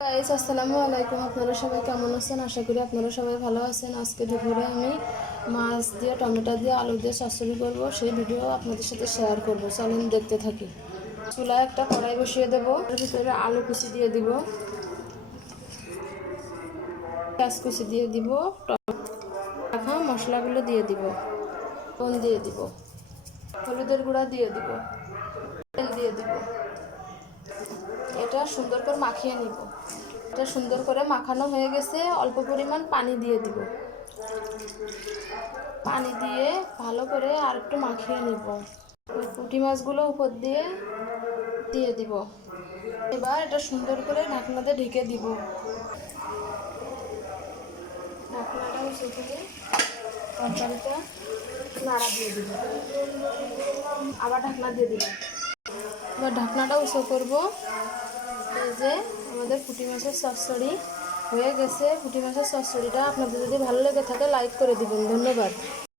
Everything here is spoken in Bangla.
গাইস আসসালামু আলাইকুম। আপনারা সবাই কেমন আছেন? আশা করি আপনারা সবাই ভালো আছেন। আজকে দুপুরে আমি মাছ দিয়ে টমেটো দিয়ে আলু দিয়ে চচ্চড়ি করব, সেই ভিডিও আপনাদের সাথে শেয়ার করব। চলেন দেখতে থাকি। চুলায় একটা কড়াই বসিয়ে দেব, এর ভিতরে আলু কুচি দিয়ে দিব, পেঁয়াজ কুচি দিয়ে দিব, রাখা মশলাগুলো দিয়ে দিব, লবণ দিয়ে দিব, হলুদের গুঁড়া দিয়ে দিব, তেল দিয়ে দিব। এটা সুন্দর করে মাখিয়ে নিব। এটা সুন্দর করে মাখানো হয়ে গেছে, অল্প পরিমাণ পানি দিয়ে দিব। পানি দিয়ে ভালো করে আর একটু মাখিয়ে নিব। ওই পুঁটি মাছগুলো উপর দিয়ে দিয়ে দিব। এবার এটা সুন্দর করে ঢাকনা দিয়ে ঢেকে দিব। ঢাকনাটা উঁচু করে তরকারিটা নাড়া দিয়ে দিব, আবার ঢাকনা দিয়ে দিব। এবার ঢাকনাটা উঁচু করব। এই যে আমাদের পুঁটি মাছের চচ্চড়ি হয়ে গেছে। পুঁটি মাছের চচ্চড়িটা আপনাদের যদি ভালো লেগে থাকে লাইক করে দিবেন। ধন্যবাদ।